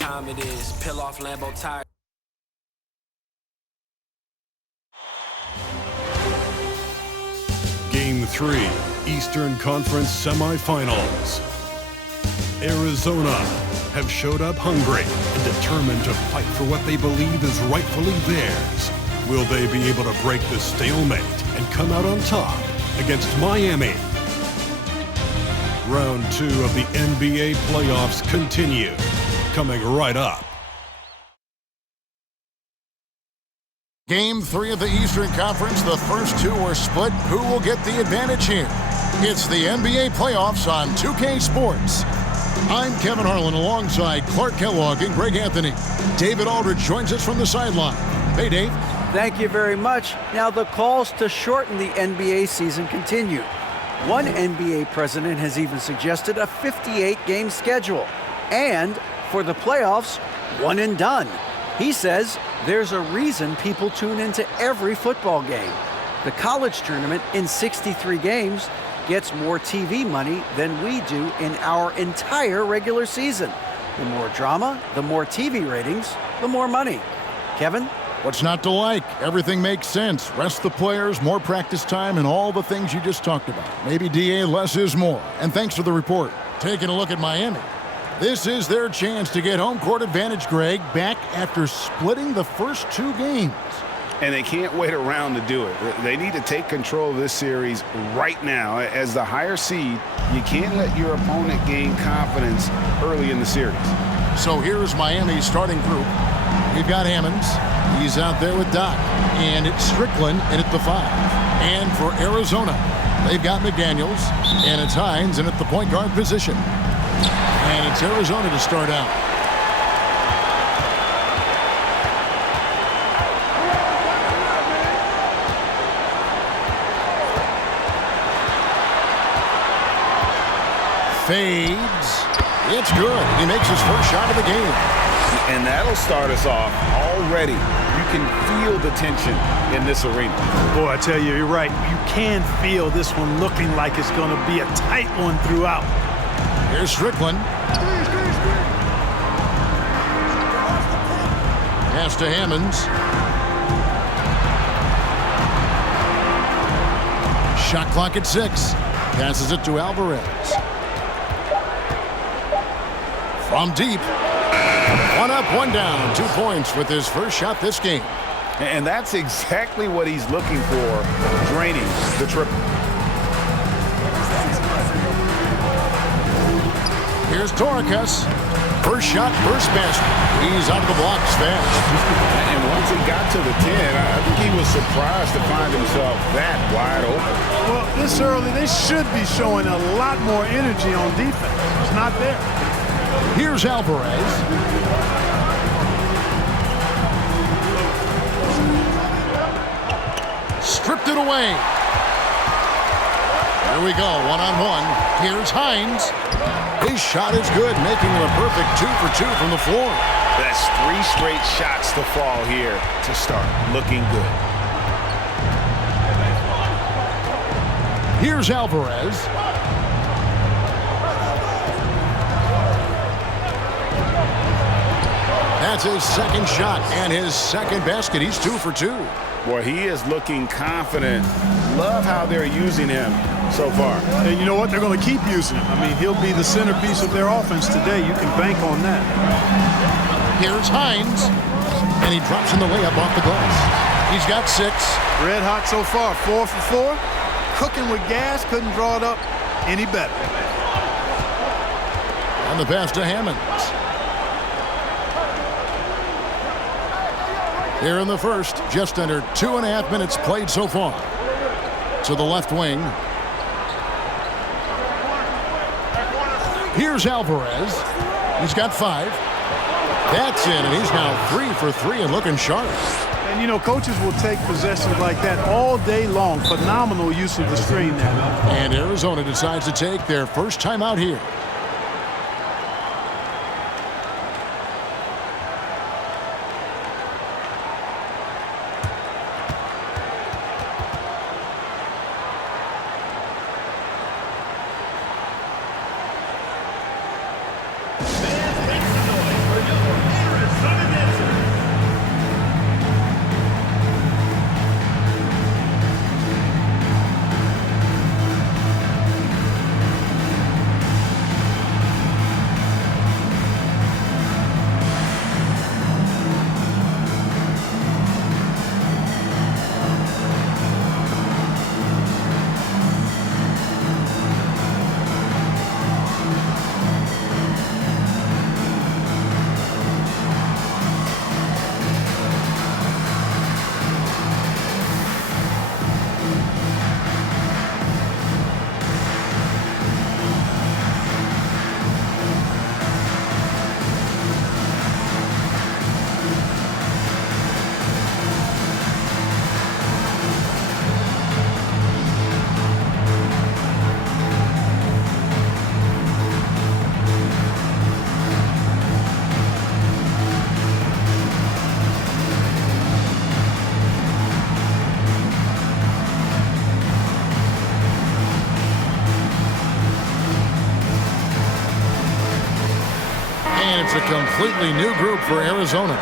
time it is. Peel off Lambo tires. Game 3, Eastern Conference semifinals. Arizona have showed up hungry and determined to fight for what they believe is rightfully theirs. Will they be able to break the stalemate and come out on top against Miami? Round 2 of the NBA playoffs continue, coming right up. Game 3 of the Eastern Conference. The first two are split. Who will get the advantage here? It's the NBA playoffs on 2K Sports. I'm Kevin Harlan alongside Clark Kellogg and Greg Anthony. David Aldridge joins us from the sideline. Hey, Dave. Thank you very much. Now, the calls to shorten the NBA season continue. One NBA president has even suggested a 58-game schedule. And for the playoffs, one and done. He says there's a reason people tune into every football game. The college tournament in 63 games gets more TV money than we do in our entire regular season. The more drama, the more TV ratings, the more money. Kevin? What's not to like? Everything makes sense. Rest the players, more practice time, and all the things you just talked about. Maybe DA, less is more. And thanks for the report. Taking a look at Miami. This is their chance to get home court advantage, Greg, back after splitting the first two games. And they can't wait around to do it. They need to take control of this series right now. As the higher seed, you can't let your opponent gain confidence early in the series. So here's Miami's starting group. We've got Hammonds. He's out there with Doc. And it's Strickland in at the 5. And for Arizona, they've got McDaniels. And it's Hines in at the point guard position. And it's Arizona to start out. Fades. It's good. He makes his first shot of the game. And that'll start us off already. You can feel the tension in this arena. Boy, I tell you, you're right. You can feel this one looking like it's going to be a tight one throughout. Here's Strickland. Pass to Hammonds. Shot clock at 6. Passes it to Alvarez. From deep. One up, one down. 2 points with his first shot this game. And that's exactly what he's looking for, draining the triple. Here's Torres. First shot, first basket. He's out of the blocks fast. And once he got to the 10, I think he was surprised to find himself that wide open. Well, this early, they should be showing a lot more energy on defense. It's not there. Here's Alvarez. Stripped it away. Here we go, one-on-one. Here's Hines. His shot is good, making him a perfect 2 for 2 from the floor. That's 3 straight shots to fall here to start. Looking good. Here's Alvarez. That's his second shot and his second basket. He's 2 for 2. Boy, he is looking confident. Love how they're using him so far. And you know what? They're going to keep using him. I mean, he'll be the centerpiece of their offense today. You can bank on that. Here's Hines. And he drops in the layup off the glass. He's got 6. Red hot so far. 4 for 4. Cooking with gas. Couldn't draw it up any better. And the pass to Hammonds. Here in the first, just under 2.5 minutes played so far. To the left wing. Here's Alvarez. He's got 5. That's in, and he's now 3 for 3 and looking sharp. And, you know, coaches will take possessions like that all day long. Phenomenal use of the screen there. And Arizona decides to take their first time out here. And it's a completely new group for Arizona.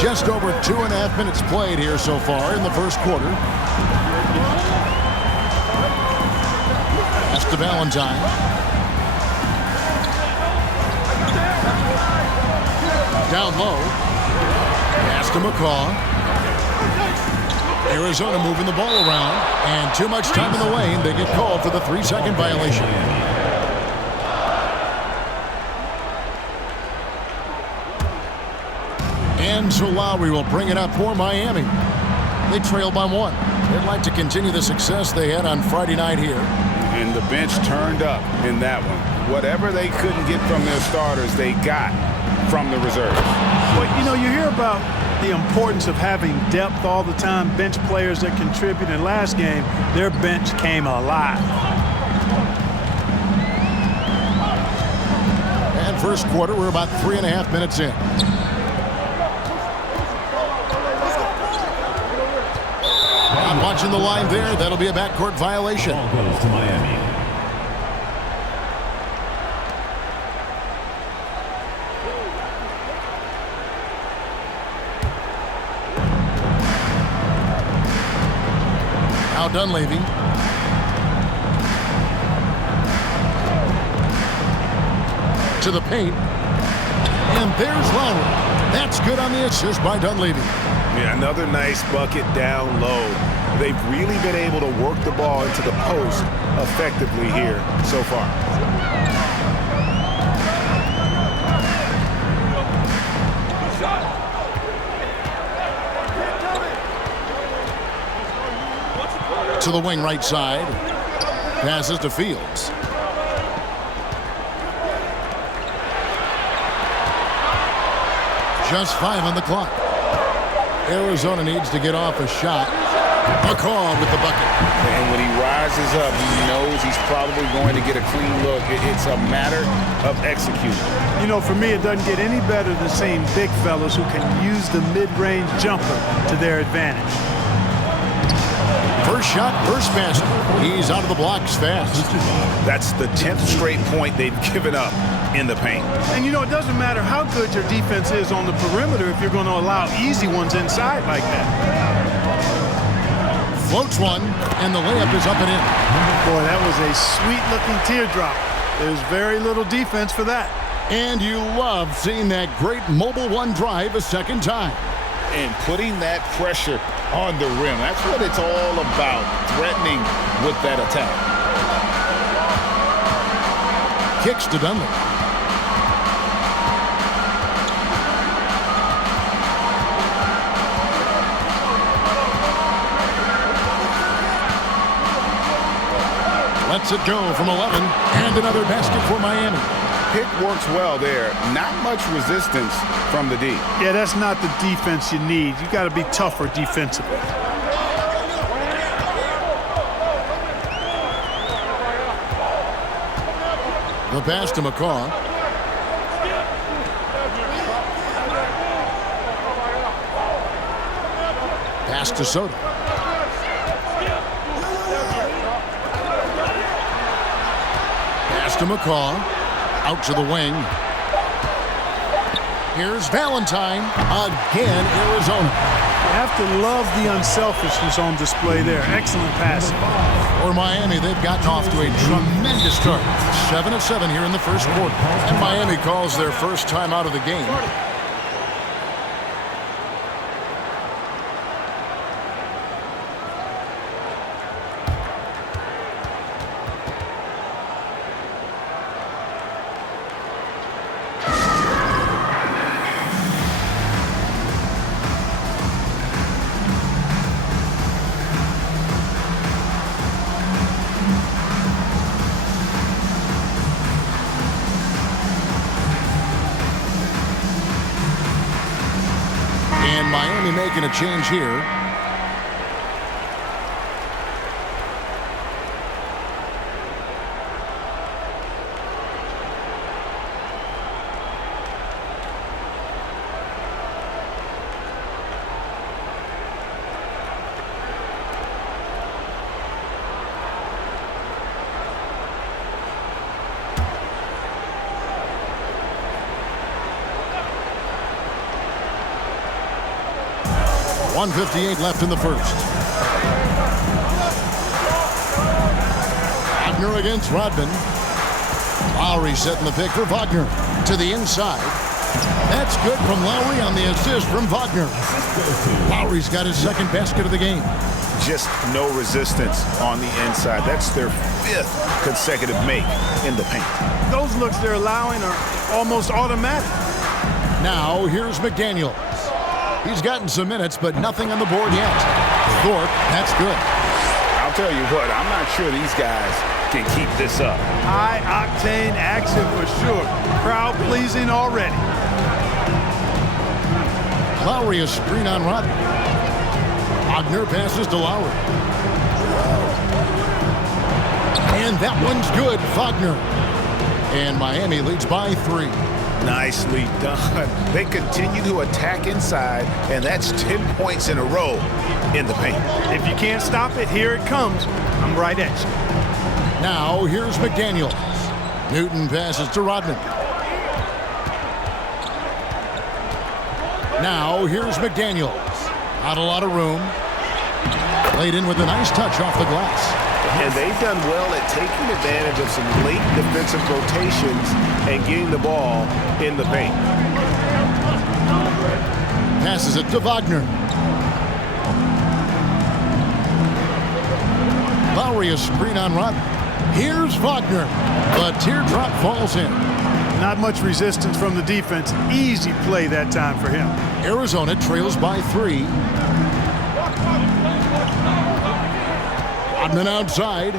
Just over 2.5 minutes played here so far in the first quarter. That's to Valentine. Down low. Pass to McCaw. Arizona moving the ball around. And too much time in the lane. They get called for the 3-second violation. And so Lowry will bring it up for Miami. They trail by 1. They'd like to continue the success they had on Friday night here. And the bench turned up in that one. Whatever they couldn't get from their starters, they got from the reserves. Well, you know, you hear about the importance of having depth all the time, bench players that contribute. In last game, their bench came alive. And first quarter, we're about 3.5 minutes in. Watching the line there, that'll be a backcourt violation. Ball goes to Miami. Now Dunleavy. To the paint. And there's Lowry. That's good on the assist by Dunleavy. Yeah, another nice bucket down low. They've really been able to work the ball into the post effectively here so far. To the wing right side. Passes to Fields. Just 5 on the clock. Arizona needs to get off a shot. McCaw with the bucket. And when he rises up, he knows he's probably going to get a clean look. It's a matter of execution. You know, for me, it doesn't get any better than seeing big fellas who can use the mid-range jumper to their advantage. First shot, first basket. He's out of the blocks fast. That's the 10th straight point they've given up in the paint. And, you know, it doesn't matter how good your defense is on the perimeter if you're going to allow easy ones inside like that. Floats one, and the layup is up and in. Boy, that was a sweet-looking teardrop. There's very little defense for that. And you love seeing that great mobile one drive a second time. And putting that pressure on the rim. That's what it's all about, threatening with that attack. Kicks to Dunley. Lets it go from 11, and another basket for Miami. Pick works well there. Not much resistance from the D. Yeah, that's not the defense you need. You got to be tougher defensively. The pass to McCaw. Pass to Soto. Pass to McCaw. Out to the wing. Here's Valentine. Again, Arizona. You have to love the unselfishness on display there. Excellent passing. For Miami, they've gotten off to a tremendous start. 7 of 7 here in the first quarter. And Miami calls their first time out of the game. Miami making a change here. .158 left in the first. Wagner against Rodman. Lowry setting the pick for Wagner. To the inside. That's good from Lowry on the assist from Wagner. Lowry's got his second basket of the game. Just no resistance on the inside. That's their 5th consecutive make in the paint. Those looks they're allowing are almost automatic. Now here's McDaniel. He's gotten some minutes, but nothing on the board yet. Thorpe, that's good. I'll tell you what, I'm not sure these guys can keep this up. High-octane action for sure. Crowd-pleasing already. Lowry a screen on Rodman. Wagner passes to Lowry. And that one's good, Wagner. And Miami leads by 3. Nicely done. They continue to attack inside, and that's 10 points in a row in the paint. If you can't stop it, here it comes. I'm right at you. Now here's McDaniel. Newton passes to Rodman. Now here's McDaniels. Not a lot of room. Laid in with a nice touch off the glass. And they've done well at taking advantage of some late defensive rotations and getting the ball in the paint. Passes it to Wagner. Lowry a screen on Rodman. Here's Wagner. The teardrop falls in. Not much resistance from the defense. Easy play that time for him. Arizona trails by 3. Rodman outside.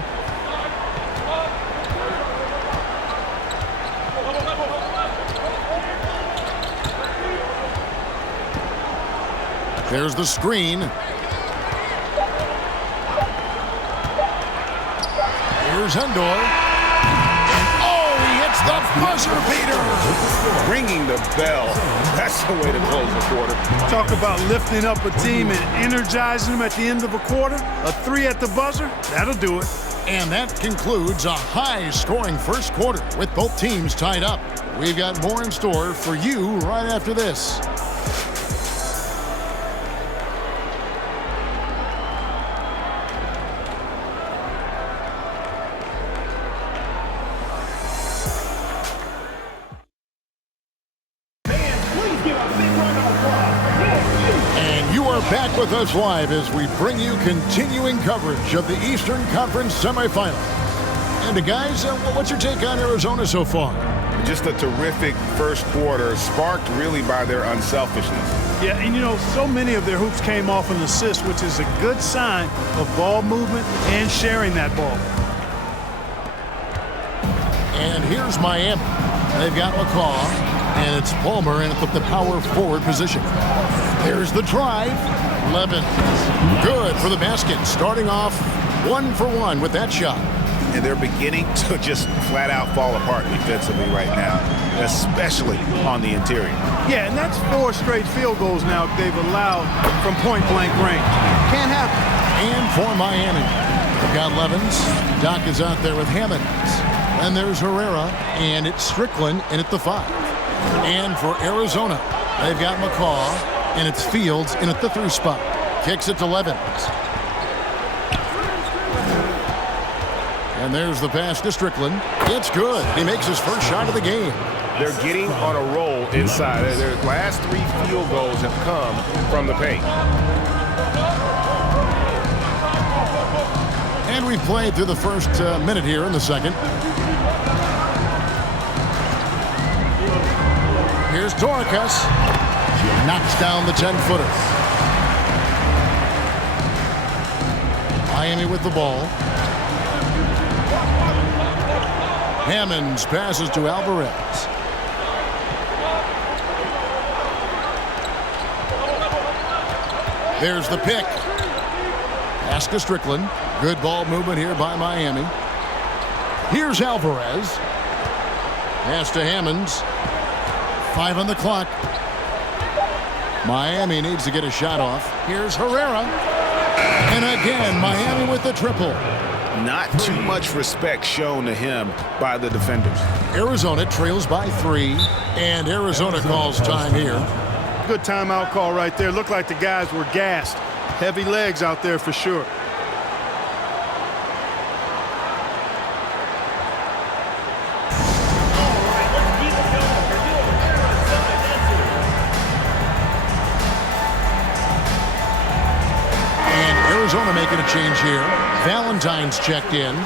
There's the screen. Here's Endor. And oh, he hits the buzzer beater. Ringing the bell. That's the way to close the quarter. Talk about lifting up a team and energizing them at the end of a quarter. A 3 at the buzzer, that'll do it. And that concludes a high-scoring first quarter with both teams tied up. We've got more in store for you right after this. Back with us live as we bring you continuing coverage of the Eastern Conference semifinal. And guys, what's your take on Arizona so far? Just a terrific first quarter, sparked really by their unselfishness. Yeah, and you know, so many of their hoops came off an assist, which is a good sign of ball movement and sharing that ball. And here's Miami. They've got McCaw, and it's Palmer in the power forward position. There's the drive. Levin, good for the basket. Starting off 1 for 1 with that shot. And they're beginning to just flat out fall apart defensively right now, especially on the interior. Yeah, and that's 4 straight field goals now they've allowed from point-blank range. Can't happen. And for Miami, they've got Levins. Doc is out there with Hammonds. And there's Herrera, and it's Strickland in at the 5. And for Arizona, they've got McCaw. And it's Fields in at the 3 spot. Kicks it to Levins. And there's the pass to Strickland. It's good. He makes his first shot of the game. They're getting on a roll inside. Their last 3 field goals have come from the paint. And we've played through the first minute here in the second. Here's Torres. Knocks down the 10-footer. Miami with the ball. Hammonds passes to Alvarez. There's the pick. Pass to Strickland. Good ball movement here by Miami. Here's Alvarez. Pass to Hammonds. 5 on the clock. Miami needs to get a shot off. Here's Herrera. And again, Miami with the triple. Not too much respect shown to him by the defenders. Arizona trails by 3, and Arizona calls time here. Good timeout call right there. Looked like the guys were gassed. Heavy legs out there for sure. Arizona making a change here. Valentine's checked in.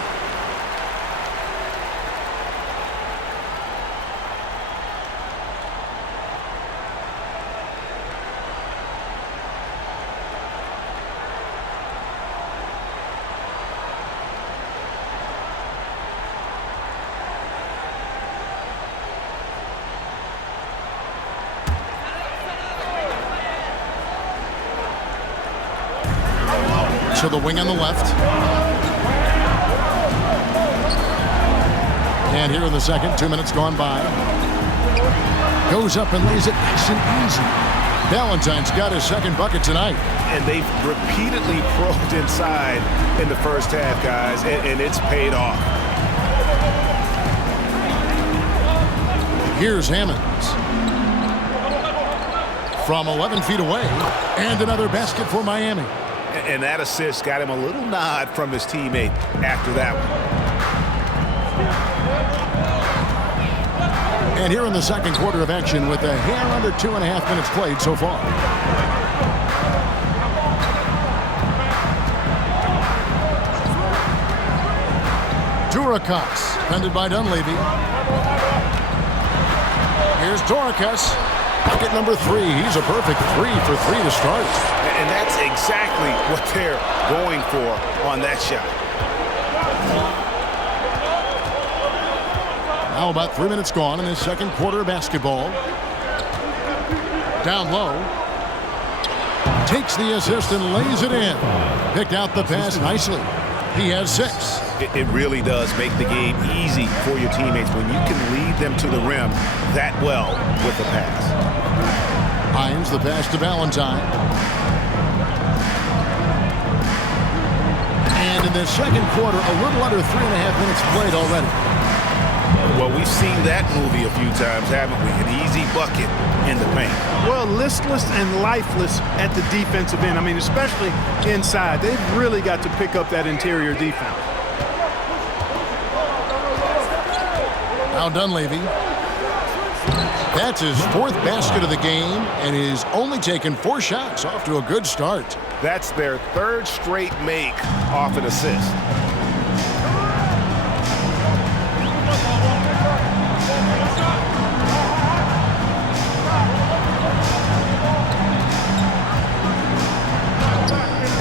To the wing on the left. And here in the second, 2 minutes gone by. Goes up and lays it nice and easy. Valentine's got his second bucket tonight. And they've repeatedly probed inside in the first half, guys, and it's paid off. Here's Hammonds. From 11 feet away. And another basket for Miami. And that assist got him a little nod from his teammate after that one. And here in the second quarter of action with a hair under 2.5 minutes played so far. Durakas, defended by Dunleavy. Here's Durakas. Bucket number 3. He's a perfect 3 for 3 to start. And that's exactly what they're going for on that shot. Now about 3 minutes gone in this second quarter of basketball. Down low. Takes the assist and lays it in. Picked out the pass nicely. He has 6. It really does make the game easy for your teammates when you can lead them to the rim that well with the pass. Hines the pass to Valentine. And in the second quarter, a little under 3.5 minutes played already. Well, we've seen that movie a few times, haven't we? An easy bucket in the paint. Well, listless and lifeless at the defensive end. I mean, especially inside. They've really got to pick up that interior defense. Now Dunleavy. That's his 4th basket of the game, and he's only taken 4 shots. Off to a good start. That's their 3rd straight make off an assist.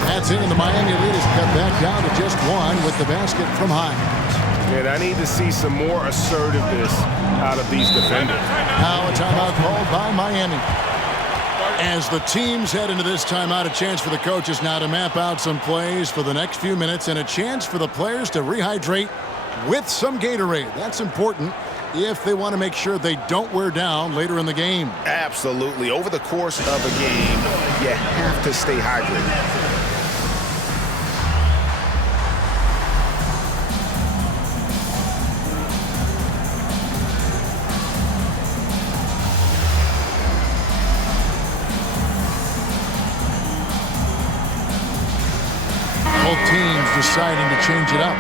That's in, and the Miami lead is cut back down to just 1 with the basket from Hines. And I need to see some more assertiveness out of these defenders. Now a timeout called by Miami. As the teams head into this timeout, a chance for the coaches now to map out some plays for the next few minutes and a chance for the players to rehydrate with some Gatorade. That's important if they want to make sure they don't wear down later in the game. Absolutely. Over the course of a game, you have to stay hydrated. Both teams deciding to change it up.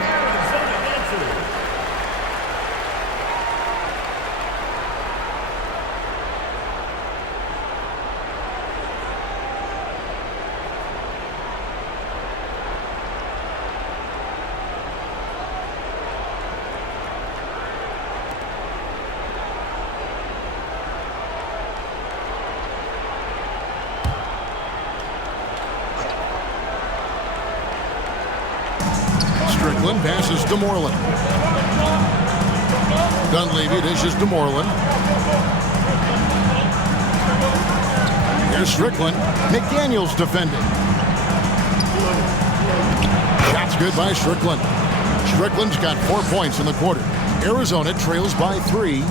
Strickland passes to Moreland. Dunleavy dishes to Moreland. Here's Strickland. McDaniels defending. Shot's good by Strickland. Strickland's got 4 points in the quarter. Arizona trails by 3.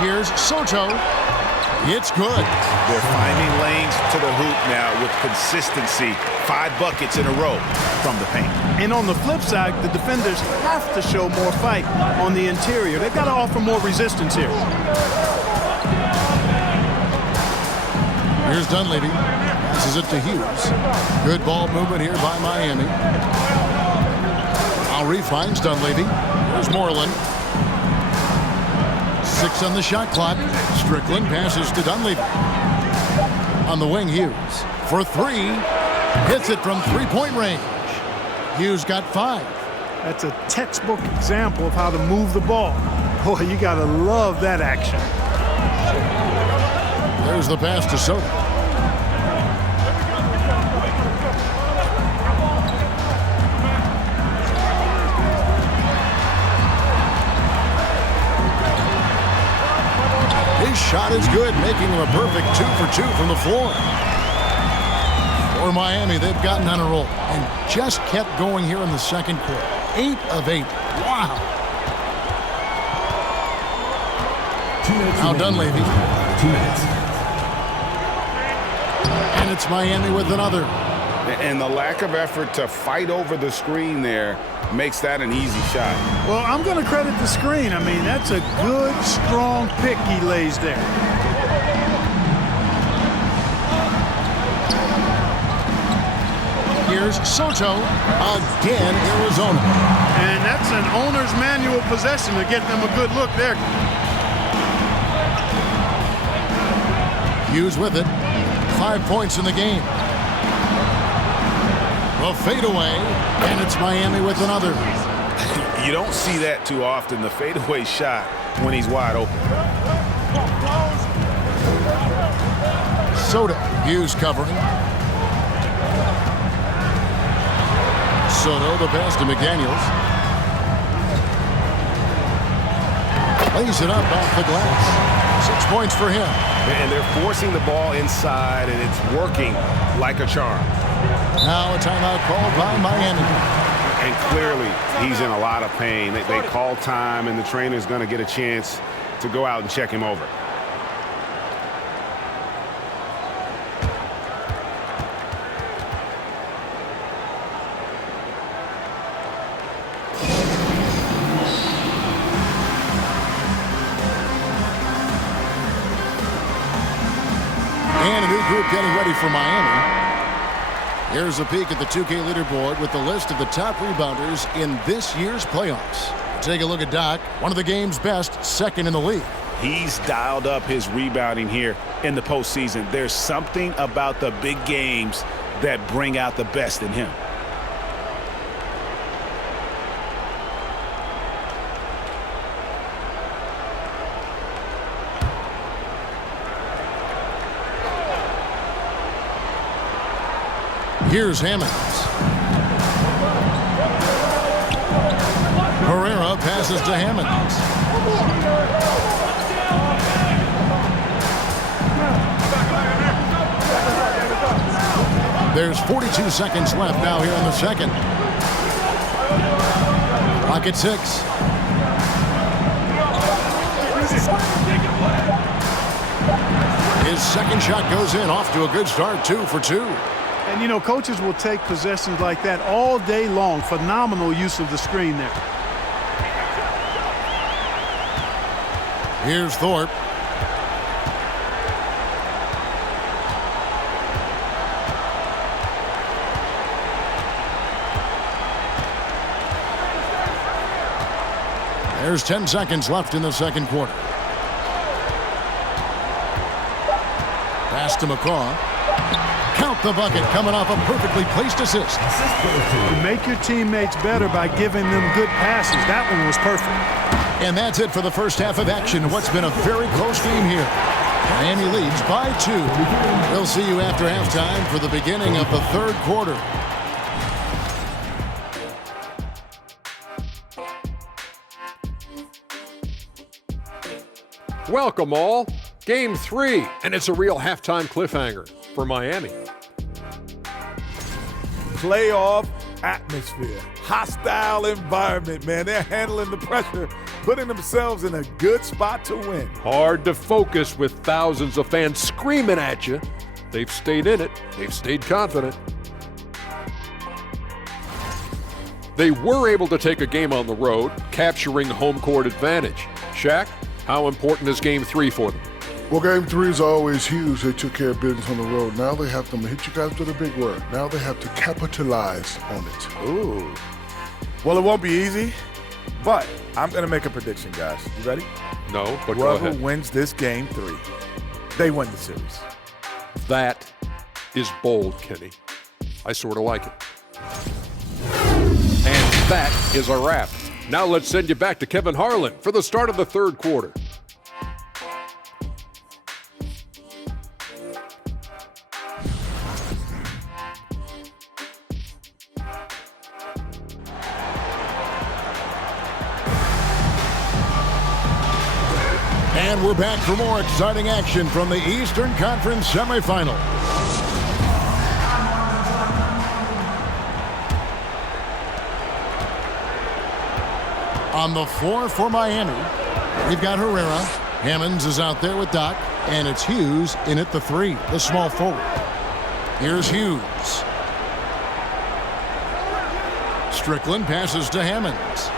Here's Soto. It's good. They're finding lanes to the hoop now with consistency. 5 buckets in a row from the paint. And on the flip side, the defenders have to show more fight on the interior. They've got to offer more resistance here. Here's Dunleavy. Passes it to Hughes. Good ball movement here by Miami. Lowry finds Dunleavy. Here's Moreland. 6 on the shot clock. Strickland passes to Dunleavy. On the wing, Hughes. For 3. Hits it from 3-point range. Hughes got 5. That's a textbook example of how to move the ball. Boy, you got to love that action. There's the pass to Soto. His shot is good, making him a perfect 2 for 2 from the floor. For Miami, they've gotten on a roll and just kept going here in the second quarter. 8 of 8. Wow. Now Dunleavy. 2 minutes. And it's Miami with another. And the lack of effort to fight over the screen there makes that an easy shot. Well, I'm going to credit the screen. I mean, that's a good, strong pick he lays there. Here's Soto. Again, Arizona. And that's an owner's manual possession to get them a good look there. Hughes with it. 5 points in the game. A fadeaway, and it's Miami with another. You don't see that too often, the fadeaway shot when he's wide open. Soto. Hughes covering. Soto, the pass to McDaniels. Lays it up off the glass. 6 points for him. And they're forcing the ball inside, and it's working like a charm. Now a timeout called by Miami. And clearly, he's in a lot of pain. They call time, and the trainer's going to get a chance to go out and check him over. And a new group getting ready for Miami. Here's a peek at the 2K leaderboard with the list of the top rebounders in this year's playoffs. Take a look at Doc, one of the game's best, second in the league. He's dialed up his rebounding here in the postseason. There's something about the big games that bring out the best in him. Here's Hammonds. Herrera passes to Hammonds. There's 42 seconds left now here in the second. Clock at 6. His second shot goes in, off to a good start, 2 for 2. And, you know, coaches will take possessions like that all day long. Phenomenal use of the screen there. Here's Thorpe. There's 10 seconds left in the second quarter. Pass to McCaw. Count the bucket, coming off a perfectly placed assist. You make your teammates better by giving them good passes. That one was perfect. And that's it for the first half of action. What's been a very close game here. Miami leads by 2. We'll see you after halftime for the beginning of the third quarter. Welcome all. Game 3, and it's a real halftime cliffhanger for Miami. Playoff atmosphere, hostile environment, man. They're handling the pressure, putting themselves in a good spot to win. Hard to focus with thousands of fans screaming at you. They've stayed in it. They've stayed confident. They were able to take a game on the road, capturing home court advantage. Shaq, how important is Game 3 for them? Well, Game 3 is always huge. They took care of business on the road. Now they have to hit you guys with a big word. Now they have to capitalize on it. Ooh. Well, it won't be easy, but I'm going to make a prediction, guys. You ready? No, but go Whoever ahead. wins this Game 3, they win the series. That is bold, Kenny. I sort of like it. And that is a wrap. Now let's send you back to Kevin Harlan for the start of the third quarter. And we're back for more exciting action from the Eastern Conference semifinal. On the floor for Miami, we've got Herrera. Hammonds is out there with Doc, and it's Hughes in at the 3, the small forward. Here's Hughes. Strickland passes to Hammonds.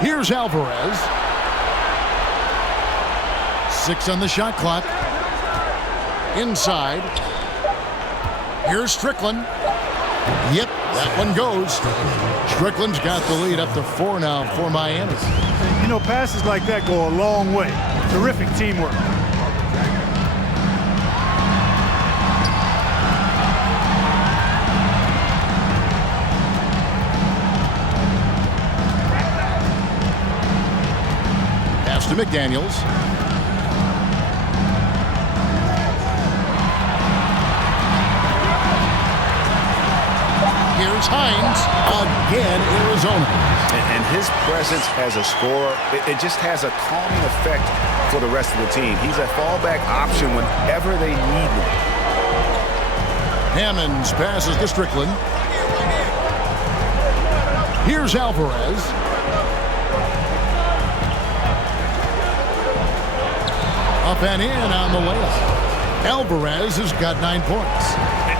Here's Alvarez. 6 on the shot clock. Inside. Here's Strickland. Yep, that one goes. Strickland's got the lead up to 4 now for Miami. You know, passes like that go a long way. Terrific teamwork. Pass to McDaniels. Here's Hines. Again, Arizona. And his presence as a scorer, it just has a calming effect for the rest of the team. He's a fallback option whenever they need him. Hammonds passes to Strickland. Here's Alvarez. Up and in on the layup. Alvarez has got 9 points.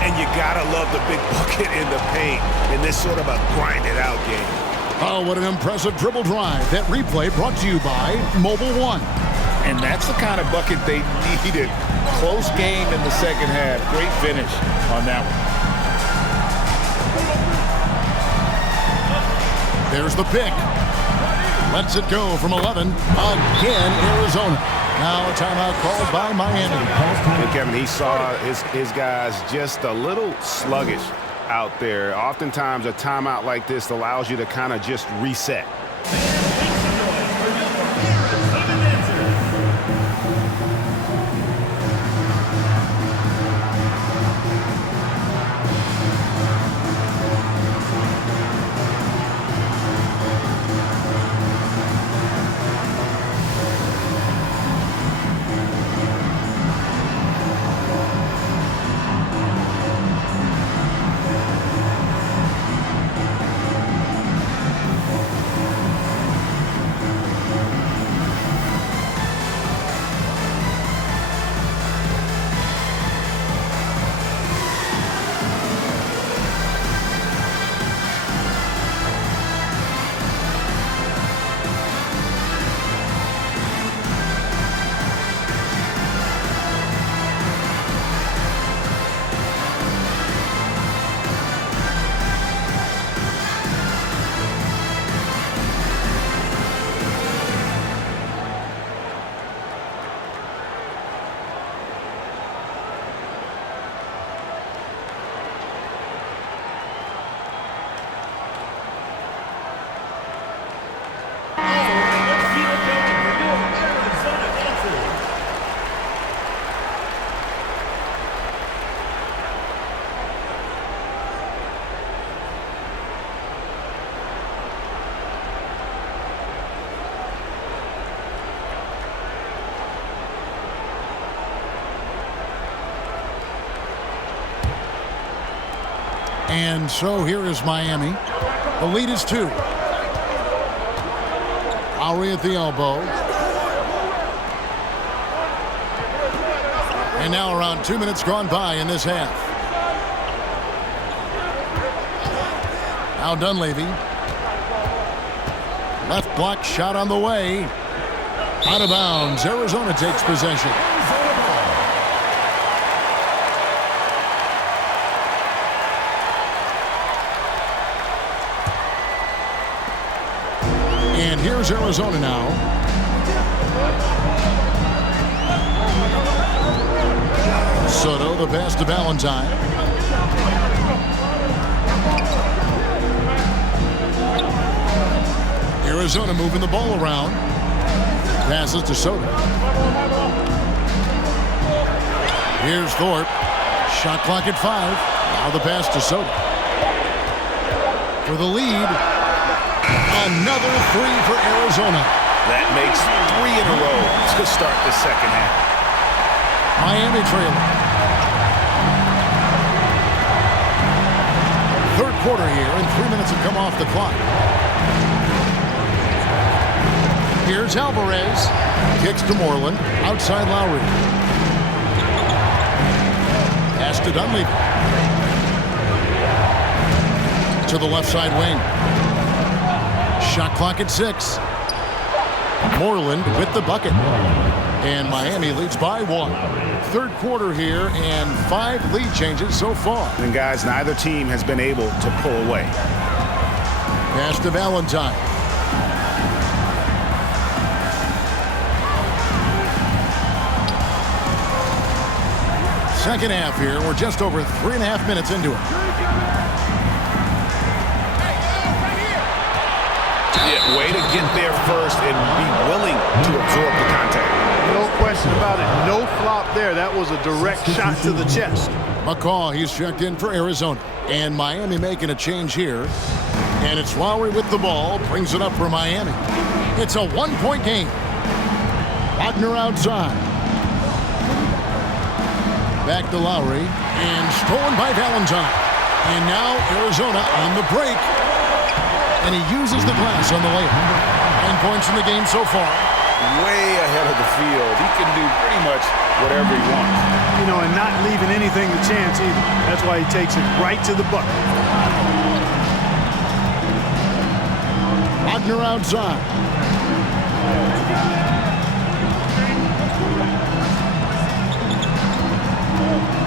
And you gotta love the big bucket in the paint in this sort of a grind-it-out game. Oh, what an impressive dribble drive. That replay brought to you by Mobile One. And that's the kind of bucket they needed. Close game in the second half. Great finish on that one. There's the pick. Lets it go from 11. Again, Arizona. Now a timeout called by Miami. And Kevin, he saw his guys just a little sluggish out there. Oftentimes a timeout like this allows you to kind of just reset. And so here is Miami. The lead is 2. Lowry at the elbow. And now around 2 minutes gone by in this half. Now Dunleavy. Left block shot on the way. Out of bounds. Arizona takes possession. And here's Arizona now. Soto, the pass to Valentine. Arizona moving the ball around. Passes to Soto. Here's Thorpe. Shot clock at 5. Now the pass to Soto. For the lead. Another 3 for Arizona. That makes 3 in a row to start the second half. Miami trailing. Third quarter here, and 3 minutes have come off the clock. Here's Alvarez. Kicks to Moreland. Outside Lowry. Pass to Dunleavy. To the left side wing. Shot clock at 6. Moreland with the bucket. And Miami leads by 1. Third quarter here and 5 lead changes so far. And guys, neither team has been able to pull away. Pass to Valentine. Second half here. We're just over 3.5 minutes into it. Yeah, way to get there first and be willing to absorb the contact. No question about it. No flop there. That was a direct shot to the chest. McCaw, he's checked in for Arizona. And Miami making a change here. And it's Lowry with the ball. Brings it up for Miami. It's a 1-point game. Wagner outside. Back to Lowry. And stolen by Valentine. And now Arizona on the break. And he uses the glass on the layup. 9 points in the game so far. Way ahead of the field. He can do pretty much whatever he wants. You know, and not leaving anything to chance either. That's why he takes it right to the bucket. Wagner outside.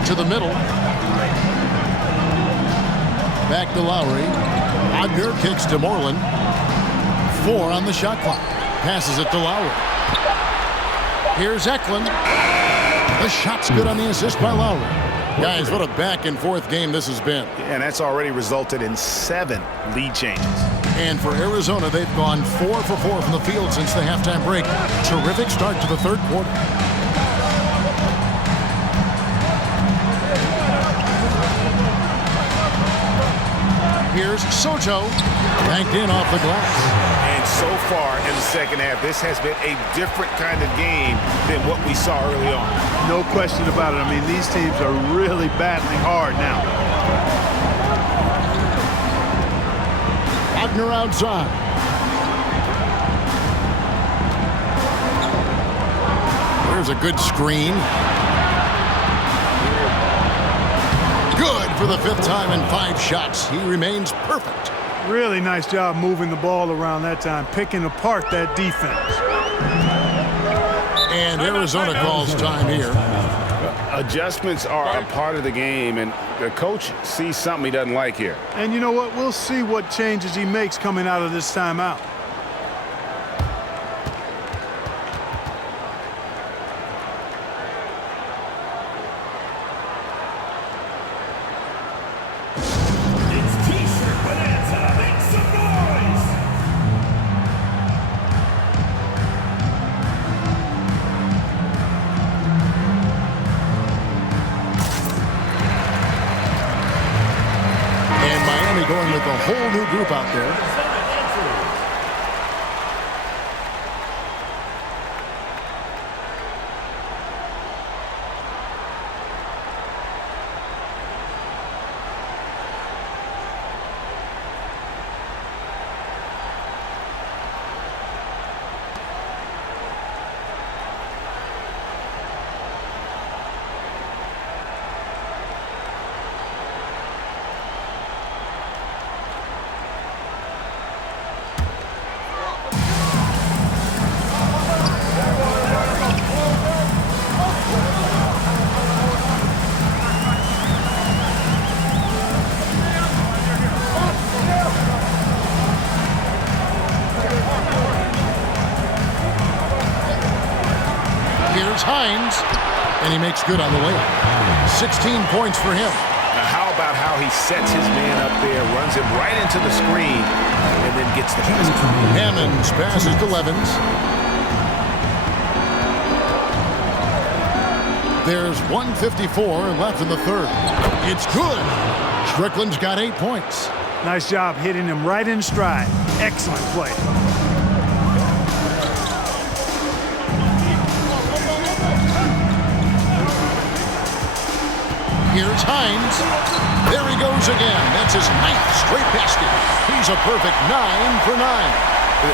To the middle. Back to Lowry. Wagner kicks to Moreland. 4 on the shot clock. Passes it to Lowry. Here's Eklund. The shot's good on the assist by Lowry. Guys, what a back-and-forth game this has been. And that's already resulted in 7 lead changes. And for Arizona, they've gone 4 for 4 from the field since the halftime break. Terrific start to the third quarter. Here's Soto. Banked in off the glass. And so far in the second half, this has been a different kind of game than what we saw early on. No question about it. I mean, these teams are really battling hard now. Wagner outside. There's a good screen. Good for the 5th time in 5 shots. He remains perfect. Really nice job moving the ball around that time, picking apart that defense. And Arizona calls time here. Adjustments are a part of the game, and the coach sees something he doesn't like here. And you know what? We'll see what changes he makes coming out of this timeout. Going with a whole new group out there. Hines, and he makes good on the layup. 16 points for him. Now how about how he sets his man up there, runs him right into the screen, and then gets the basket. Hammonds passes to Levens. There's 1:54 left in the third. It's good. Strickland's got 8 points. Nice job hitting him right in stride. Excellent play. Here's Hines. There he goes again. That's his 9th straight basket. He's a perfect 9 for 9.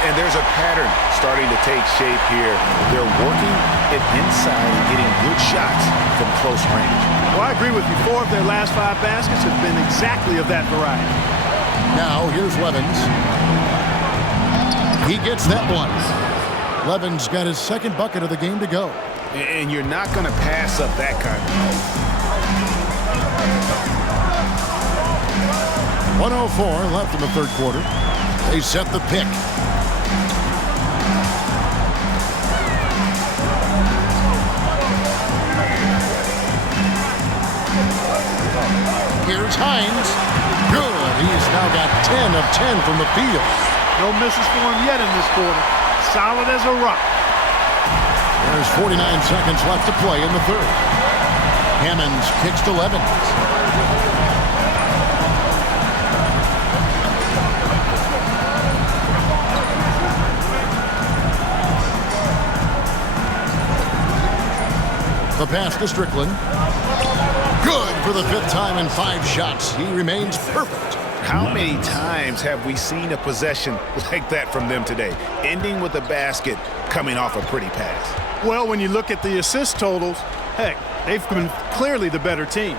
And there's a pattern starting to take shape here. They're working it inside and getting good shots from close range. Well, I agree with you. 4 of their last 5 baskets have been exactly of that variety. Now here's Levens. He gets that one. Levens got his 2nd bucket of the game to go. And you're not going to pass up that kind of play. 1:04 left in the third quarter. They set the pick. Here's Hines. Good. He's now got 10 of 10 from the field. No misses for him yet in this quarter. Solid as a rock. There's 49 seconds left to play in the third. Hammonds kicks to Levens. The pass to Strickland. Good for the 5th time in 5 shots. He remains perfect. How many times have we seen a possession like that from them today, ending with a basket coming off a pretty pass? Well, when you look at the assist totals, heck, they've been clearly the better team.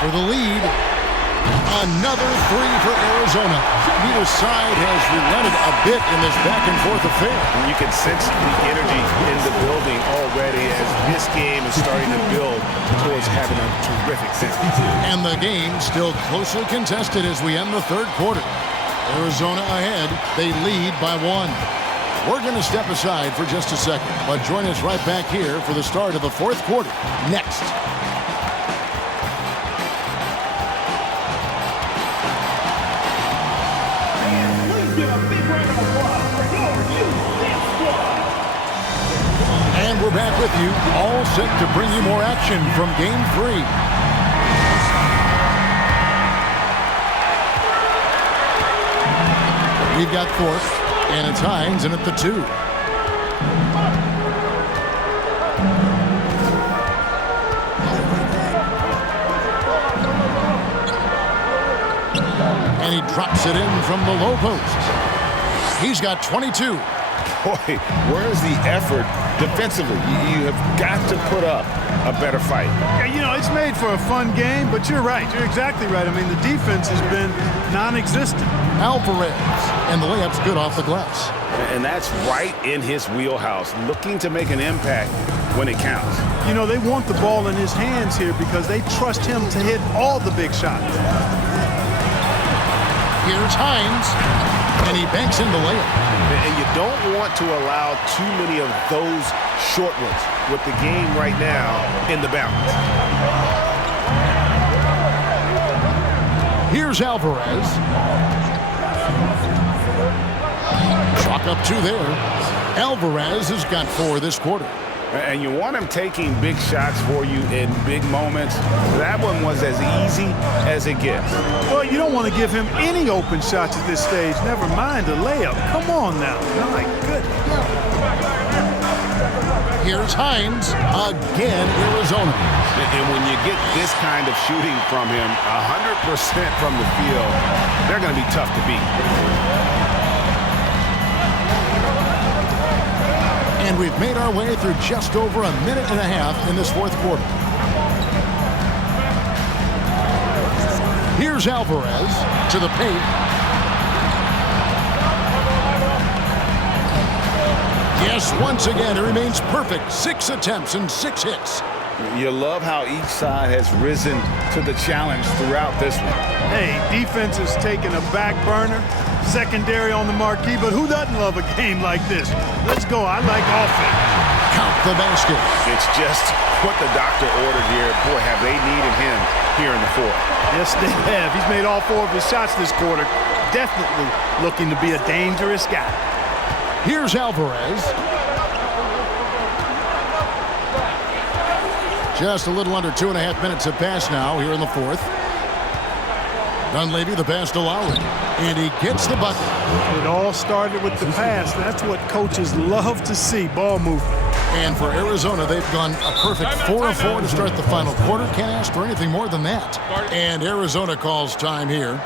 For the lead, another 3 for Arizona. Neither side has relented a bit in this back-and-forth affair. You can sense the energy in the building already as this game is starting to build towards having a terrific finish. And the game still closely contested as we end the third quarter. Arizona ahead. They lead by 1. We're going to step aside for just a second, but join us right back here for the start of the fourth quarter next. And we're back with you, all set to bring you more action from Game 3. We've got Thorpe, and it's Hines in at the 2. And he drops it in from the low post. He's got 22. Boy, where's the effort defensively? You have got to put up a better fight. Yeah, you know, it's made for a fun game, but you're right. You're exactly right. I mean, the defense has been non-existent. Alvarez, and the layup's good off the glass. And that's right in his wheelhouse, looking to make an impact when it counts. You know, they want the ball in his hands here because they trust him to hit all the big shots. Here's Hines, and he banks in the layup. And you don't want to allow too many of those short ones with the game right now in the balance. Here's Alvarez. Chalk up 2 there. Alvarez has got 4 this quarter. And you want him taking big shots for you in big moments. That one was as easy as it gets. Well, you don't want to give him any open shots at this stage. Never mind a layup. Come on now. My goodness. Here's Hines. Again, Arizona. And when you get this kind of shooting from him, 100% from the field, they're going to be tough to beat. And we've made our way through just over a minute and a half in this fourth quarter. Here's Alvarez to the paint. Yes, once again, it remains perfect. 6 attempts and 6 hits. You love how each side has risen to the challenge throughout this one. Hey, defense is taking a back burner, secondary on the marquee, but who doesn't love a game like this? Let's go. I like offense. Count the basket. It's just what the doctor ordered here. Boy, have they needed him here in the fourth. Yes, they have. He's made all 4 of his shots this quarter. Definitely looking to be a dangerous guy. Here's Alvarez. Just a little under 2.5 minutes have passed now here in the fourth. Dunleavy, the pass to Lowry. And he gets the bucket. It all started with the pass. That's what coaches love to see, ball movement. And for Arizona, they've gone a perfect 4 of 4 to start the final quarter. Can't ask for anything more than that. And Arizona calls time here.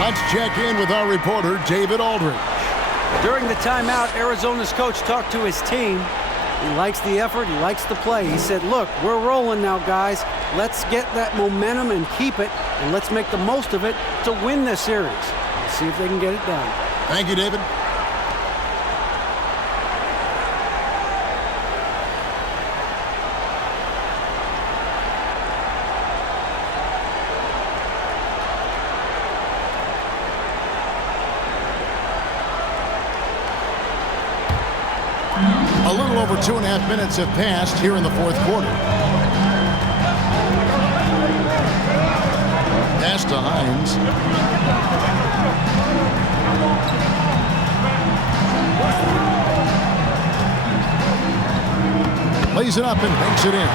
Let's check in with our reporter, David Aldridge. During the timeout, Arizona's coach talked to his team. He likes the effort. He likes the play. He said, look, we're rolling now, guys. Let's get that momentum and keep it, and let's make the most of it to win this series. Let's see if they can get it done. Thank you, David. A little over 2.5 minutes have passed here in the fourth quarter. Pass to Hines. Lays it up and banks it in.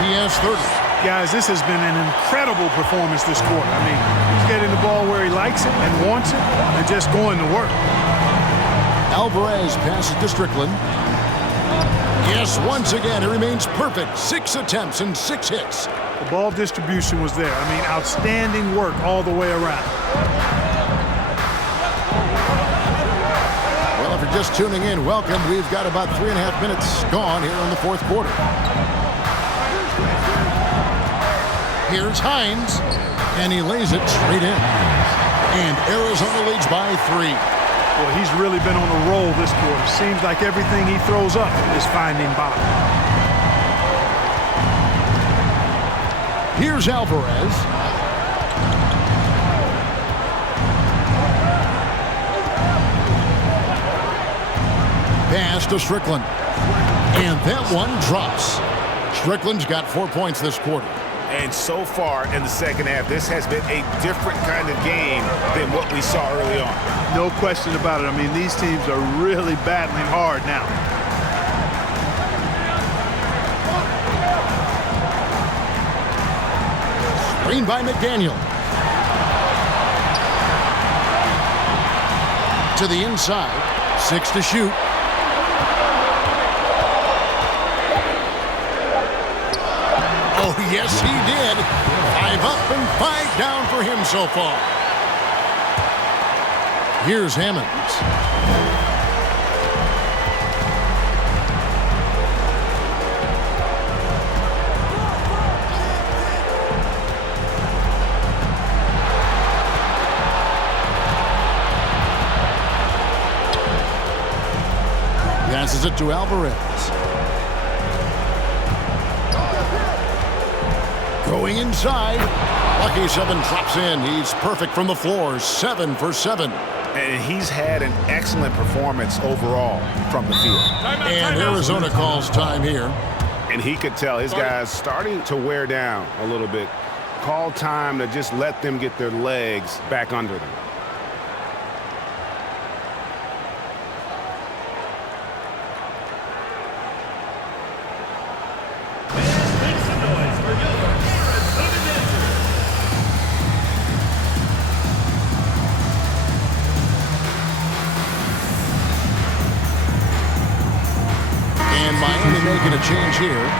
He has 30. Guys, this has been an incredible performance this quarter. I mean, he's getting the ball where he likes it and wants it and just going to work. Alvarez passes to Strickland. Yes, once again, it remains perfect. 6 attempts and 6 hits. The ball distribution was there. I mean, outstanding work all the way around. Well, if you're just tuning in, welcome. We've got about 3.5 minutes gone here in the fourth quarter. Here's Hines, and he lays it straight in. And Arizona leads by 3. Well, he's really been on a roll this quarter. Seems like everything he throws up is finding bottom. Here's Alvarez. Pass to Strickland. And that one drops. Strickland's got 4 points this quarter. And so far in the second half, this has been a different kind of game than what we saw early on. No question about it. I mean, these teams are really battling hard now. Screen by McDaniel. To the inside. 6 to shoot. Oh, yes, he did. 5 up and 5 down for him so far. Here's Hammonds. Passes it to Alvarez. Going inside. Lucky 7 drops in. He's perfect from the floor. 7 for 7. And he's had an excellent performance overall from the field. And Arizona calls time here. And he could tell his guys starting to wear down a little bit. Call time to just let them get their legs back under them. making a change here.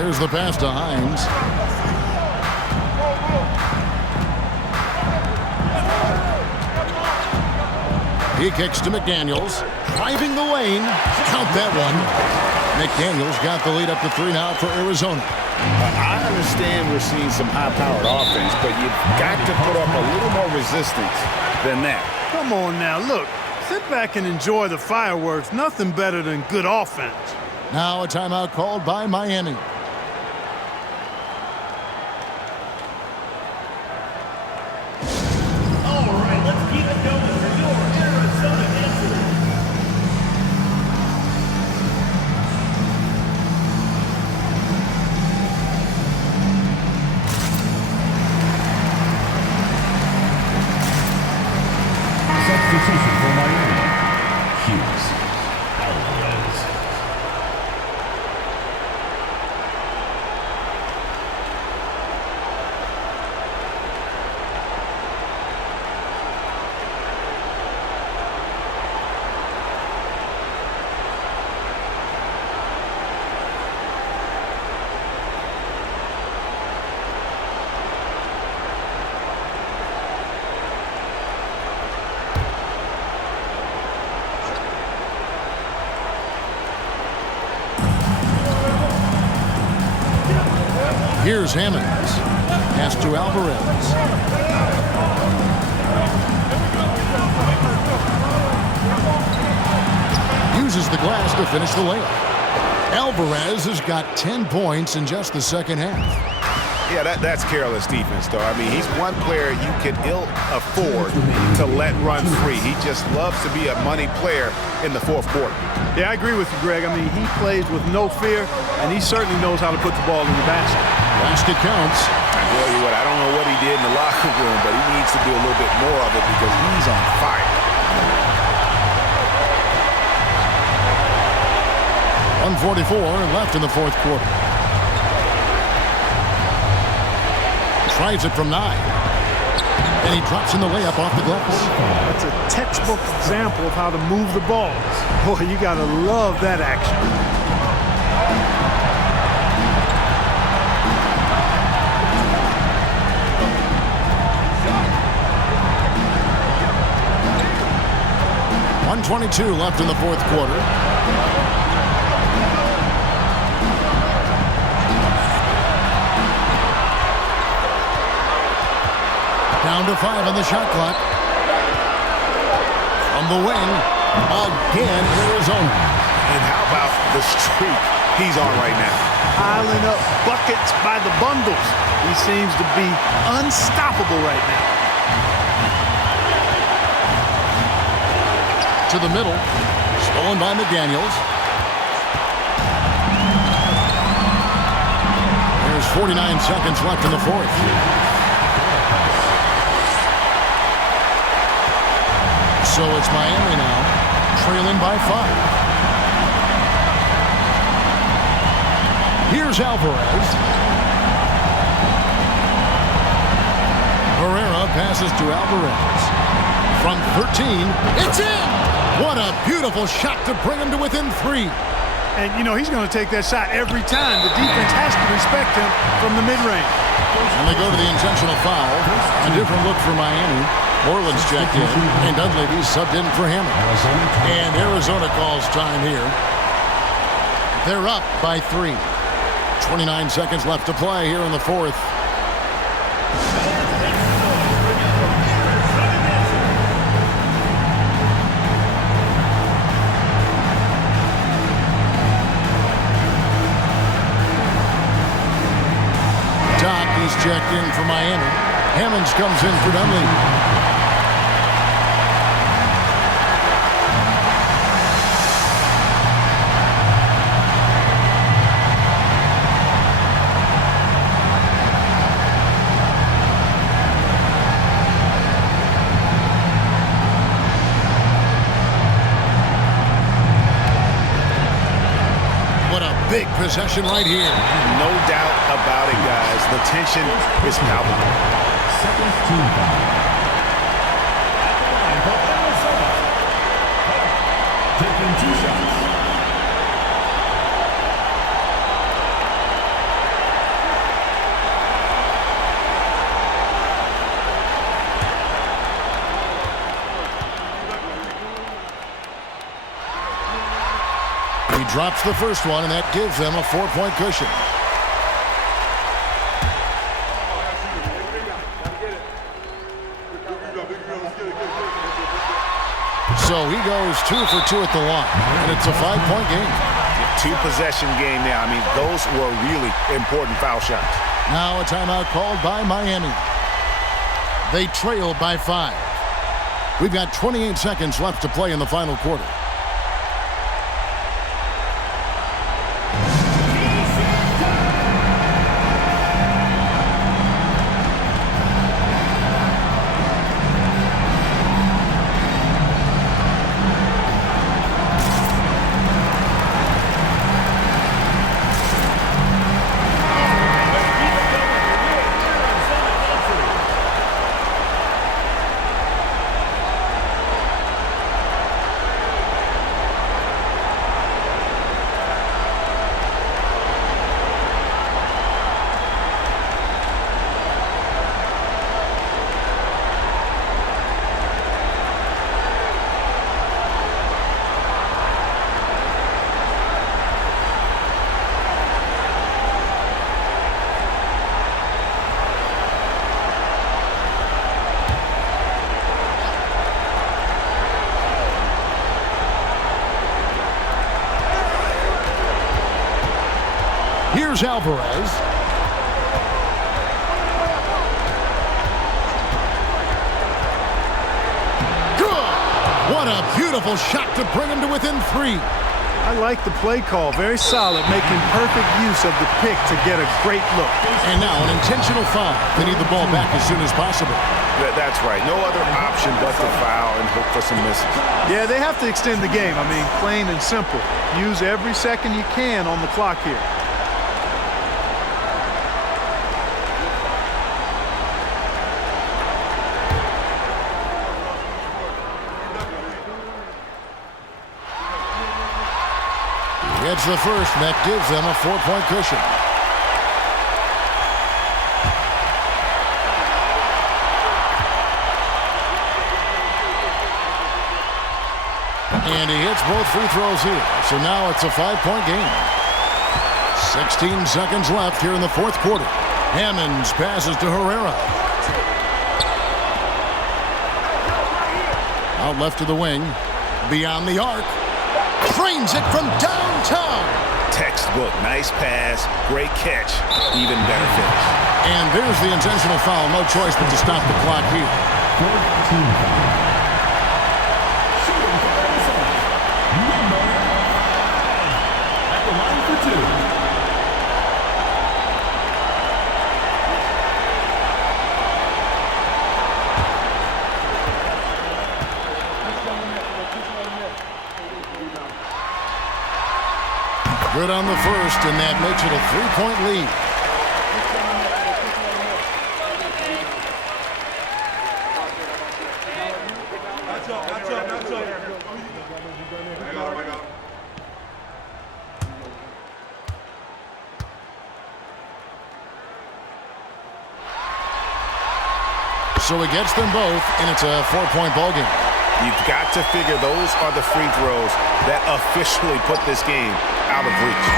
There's the pass to Hines. He kicks to McDaniels. Driving the lane. Count that one. McDaniels got the lead up to 3 now for Arizona. I understand we're seeing some high-powered offense, but you've got to put up a little more resistance than that. Come on now, look. Sit back and enjoy the fireworks. Nothing better than good offense. Now a timeout called by Miami. Substitution for Miami. Hughes. Alvarez. Here's Hammonds. Pass to Alvarez. Uses the glass to finish the layup. Alvarez has got 10 points in just the second half. Yeah, that's careless defense, though. I mean, he's one player you can ill afford to let run free. He just loves to be a money player in the fourth quarter. Yeah, I agree with you, Greg. I mean, he plays with no fear, and he certainly knows how to put the ball in the basket. Basket counts. I tell you what, I don't know what he did in the locker room, but he needs to do a little bit more of it because he's on fire. 1:44 left in the fourth quarter. Tries it from 9. And he drops in the layup off the glass. That's a textbook example of how to move the ball. Boy, you got to love that action. .122 left in the fourth quarter. Down to 5 on the shot clock. From the wing, again, Arizona. And how about the streak he's on right now? Piling up buckets by the bundles. He seems to be unstoppable right now. To the middle, stolen by McDaniels. There's 49 seconds left in the fourth. So it's Miami now, trailing by 5. Here's Alvarez. Herrera passes to Alvarez. From 13, it's in! What a beautiful shot to bring him to within 3. And, you know, he's going to take that shot every time. The defense has to respect him from the mid-range. And they go to the intentional foul. A different look for Miami. Moreland's checked in, and Dunleavy's subbed in for Hammond. And Arizona calls time here. They're up by 3. 29 seconds left to play here in the fourth. Miami. Hammonds comes in for Dunley. Big possession right here. No doubt about it, guys. The tension is palpable. Second team foul. At the line for Arizona. Taking 2 shots. He drops the first one, and that gives them a 4-point cushion. So he goes 2 for 2 at the line, and it's a 5-point game. 2-possession game now. I mean, those were really important foul shots. Now a timeout called by Miami. They trail by 5. We've got 28 seconds left to play in the final quarter. Here's Alvarez. Good! What a beautiful shot to bring him to within 3. I like the play call. Very solid, making perfect use of the pick to get a great look. And now an intentional foul. They need the ball back as soon as possible. That's right. No other option but to foul and hope for some misses. Yeah, they have to extend the game. I mean, plain and simple. Use every second you can on the clock here. It's the first, and that gives them a 4-point cushion. And he hits both free throws here. So now it's a 5-point game. 16 seconds left here in the fourth quarter. Hammonds passes to Herrera. Out left to the wing. Beyond the arc. Frames it from downtown. Textbook. Nice pass. Great catch. Even better finish. And there's the intentional foul. No choice but to stop the clock here. 14 foul. Shooting for Arizona. Number 5. At the line for 2. Good on the first, and that makes it a 3-point lead. So he gets them both, and it's a 4-point ball game. You've got to figure those are the free throws that officially put this game out of reach.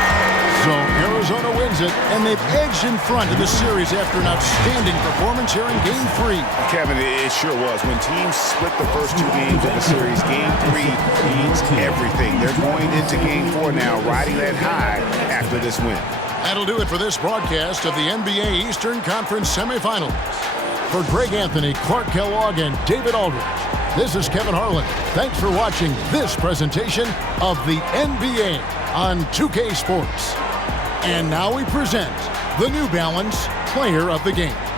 So Arizona wins it, and they've edged in front of the series after an outstanding performance here in Game 3. Kevin, it sure was. When teams split the first 2 games of the series, Game 3 means everything. They're going into Game 4 now, riding that high after this win. That'll do it for this broadcast of the NBA Eastern Conference semifinals. For Greg Anthony, Clark Kellogg, and David Aldridge, this is Kevin Harlan. Thanks for watching this presentation of the NBA on 2K Sports. And now we present the New Balance Player of the Game.